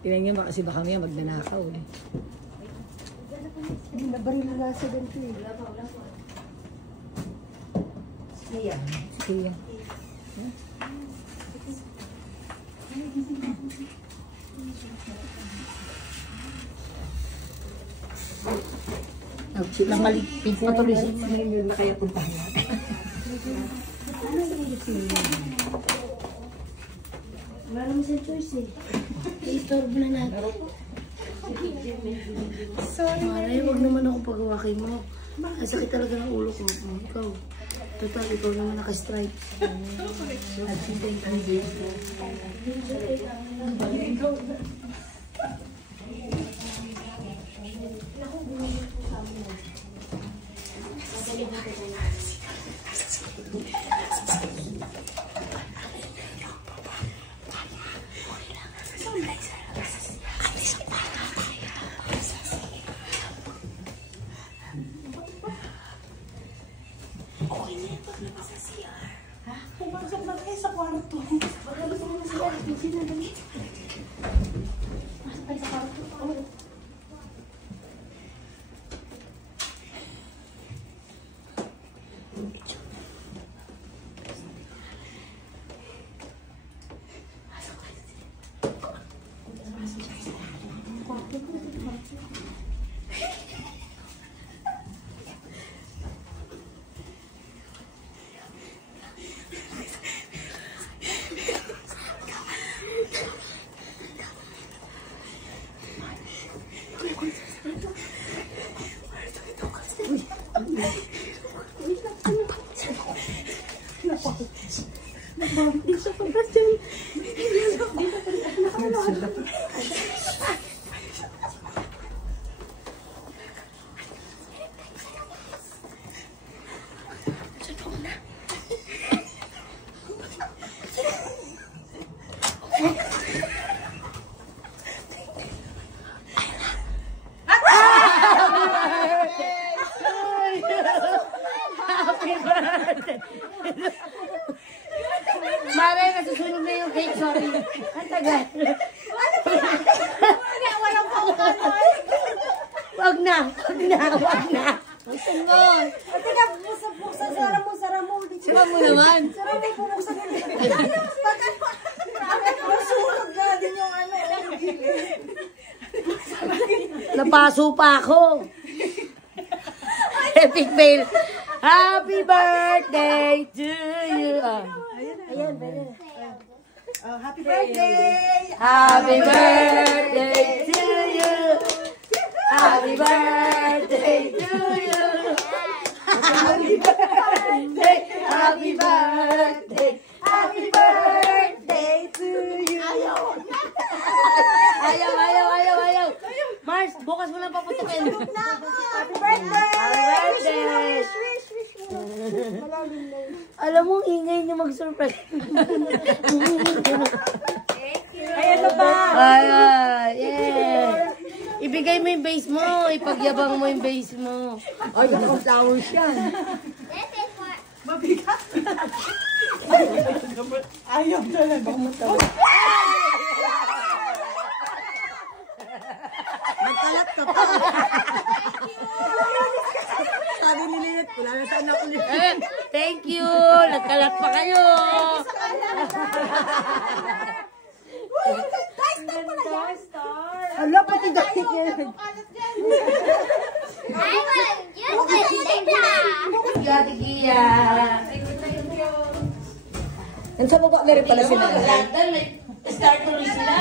Tingnan niya kasi baka may magnanakaw eh. Hindi na baril na nasa ganito eh. Siya. Siya. Namaligpit na tuloy siya. Ngayon na kaya puntahan natin. Wala naman siya choice eh. I-storbo na natin. Sorry. Maray, huwag naman ako pagawakin mo. Ang sakit talaga ng ulo ko. Ikaw. Total, ikaw naman naka-strike. Nag-sintay ka ng dito. Pumasok na kayo sa kwarto. Pagkalusok na sa kwarto. Sinadali. Masok kayo sa kwarto. Mare, nasusunog na yung cake, sorry. Ang tagal. Walang paukanon. Wag na. Buksan mo. Teka, buksan. Sara mo. Sara mo naman. Sara mo, bubuksan mo. Bakit masulog na din yung ano? Napaso pa ako. Epic fail. Happy birthday to you. Ayan, pwede. Happy birthday! Happy birthday to you. Happy birthday to you. Happy birthday. Happy birthday. Happy birthday to you. Ayaw. Mars, bukas mo lang paputukin. Happy birthday! Happy birthday. Wish. Malalim na yun. Alam mo, ingay niyo mag-surprise. Ayan na ba? Yeah. Ibigay mo yung base mo. Ipagyabang mo yung base mo. Ay, nakakatawon siya. Mabigat. Ayaw talaga. Nagkalat ka pa. Sabi ni Lynette, wala na saan ako nila. Thank you. Nagkalat pa kayo. Hala, pati dahil yan. Gati Gia. Yan sa baba na rin pala sila. Start tuloy sila.